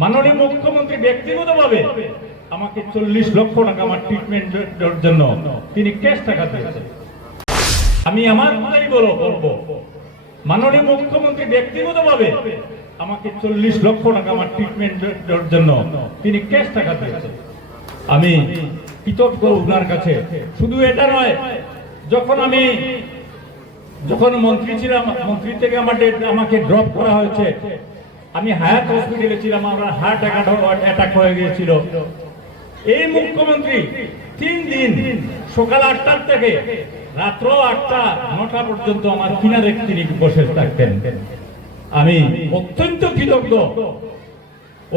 মাননীয় মুখ্যমন্ত্রী ব্যক্তিগতভাবে আমাকে চল্লিশ লক্ষ টাকা আমার ট্রিটমেন্টের জন্য তিনি ক্যাশ টাকা দিয়েছেন। আমি আমার কথাই বলো, বলব। মাননীয় মুখ্যমন্ত্রী ব্যক্তিগতভাবে আমাকে চল্লিশ লক্ষ টাকা আমার ট্রিটমেন্টের জন্য তিনি ক্যাশ টাকা দিয়েছেন। আমি কৃতজ্ঞ ওনার কাছে। শুধু এটা নয়, যখন আমি, যখন মন্ত্রী ছিলাম, মন্ত্রী থেকে আমাদের, আমাকে ড্রপ করা হয়েছে আমি হায়াত হসপিটালে ছিলাম, আমার হার্ট অ্যাটাক হয়ে গিয়েছিল। এই মুখ্যমন্ত্রী তিন দিন সকাল আটটার থেকে রাত্র আটটা, নটা পর্যন্ত আমার কিনারে তিনি বসে থাকতেন। আমি অত্যন্ত কৃতজ্ঞ।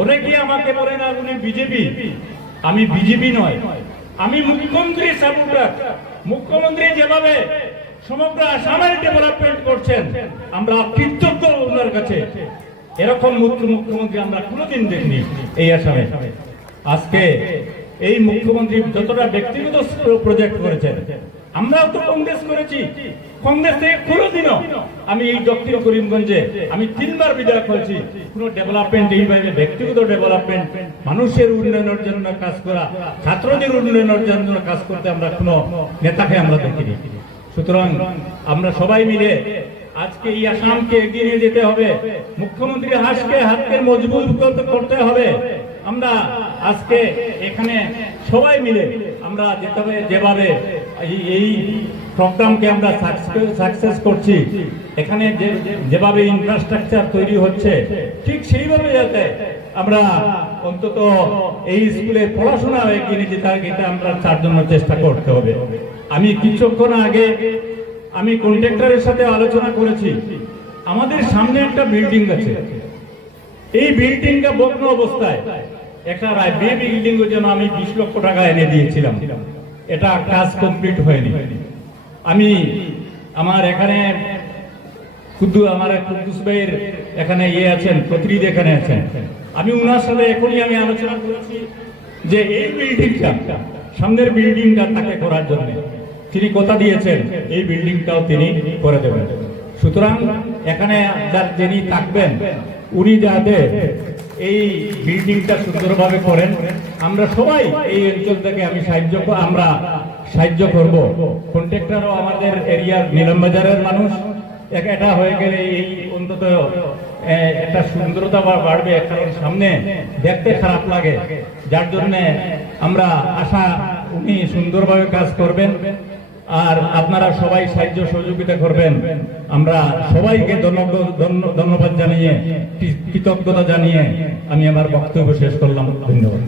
অনেকে আমাকে বলে না উনি বিজেপি? আমি বিজেপি নয়, আমি মুখ্যমন্ত্রী সাপোর্টার। মুখ্যমন্ত্রী যেভাবে সমগ্র আসামের ডেভেলপমেন্ট করছেন, আমরা কৃতজ্ঞ ওনার এরকম মুখ্য- মুখ্যমন্ত্রী আমরা কোনোদিন দেখিনি এই আসামে। আজকে এই মুখ্যমন্ত্রী যতটা ব্যক্তিগত প্রজেক্ট করেছেন, আমরাও তো কংগ্রেস করেছি। কংগ্রেস থেকে কোনোদিনও আমি এই দক্ষিণ করিমগঞ্জে আমি তিনবার বিধায়ক হয়েছি কোনো ডেভেলপমেন্ট এইভাবে ব্যক্তিগত ডেভেলপমেন্ট মানুষের উন্নয়নের জন্য কাজ করা, ছাত্রদের উন্নয়নের জন্য কাজ করতে আমরা কোনো নেতাকে আমরা দেখিনি। সুতরাং আমরা সবাই মিলে আজকে এই আসামকে এগিয়ে নিয়ে যেতে হবে। মুখ্যমন্ত্রী হাসকে হাতকে মজবুত করতে হবে। আমরা আজকে এখানে সবাই মিলে আমরা যেভাবে যেভাবে এই- প্রোগ্রামকে আমরা সাকসেস করছি। এখানে যে যেভাবে ইনফ্রাস্ট্রাকচার তৈরি হচ্ছে, ঠিক সেইভাবে যাতে আমরা অন্তত এই স্কুলে পড়াশোনা এগিয়ে নিয়ে যেতে আমরা তার জন্য চেষ্টা করতে হবে। আমি কিছুক্ষণ আগে আমি কন্ট্রাক্টরের সাথে আলোচনা করেছি। আমাদের সামনে একটা বিল্ডিং আছে। এই বিল্ডিংটা ভগ্ন অবস্থায়। একটা বে বিল্ডিং জন্য আমি বিশ লক্ষ টাকা এনে দিয়েছিলাম। এটা কাজ কমপ্লিট হয়নি। আমি আমার এখানে খুদ্দু আমার কুদ্দুস ভাইয়ের এখানে ইয়ে আছেন, প্রতিনিধি এখানে আছেন। আমি উনার সাথে এখনই আমি আলোচনা করেছি যে এই বিল্ডিংটা, সামনের বিল্ডিংটা তাকে করার জন্য। তিনি কথা দিয়েছেন, এই বিল্ডিংটাও তিনি করে দেবেন। সুতরাং এখানে যার যিনি থাকবেন, উনি যাতে এই বিল্ডিংটা সুন্দরভাবে করেন। আমরা সবাই এই অঞ্চল থেকে আমি সাহায্য আমরা সাহায্য করব। কন্ট্রাক্টরও আমাদের এরিয়ার নিলাম বাজারের মানুষ। এটা হয়ে গেলে এই অন্তত একটা সুন্দরতা বাড়বে কারণ সামনে। দেখতে খারাপ লাগে। যার জন্য আমরা আশা, উনি সুন্দরভাবে কাজ করবেন। আর আপনারা সবাই সাহায্য সহযোগিতা করবেন। আমরা সবাইকে ধন্য- ধন্য- ধন্যবাদ জানিয়ে কৃতজ্ঞতা জানিয়ে আমি আমার বক্তব্য শেষ করলাম। ধন্যবাদ।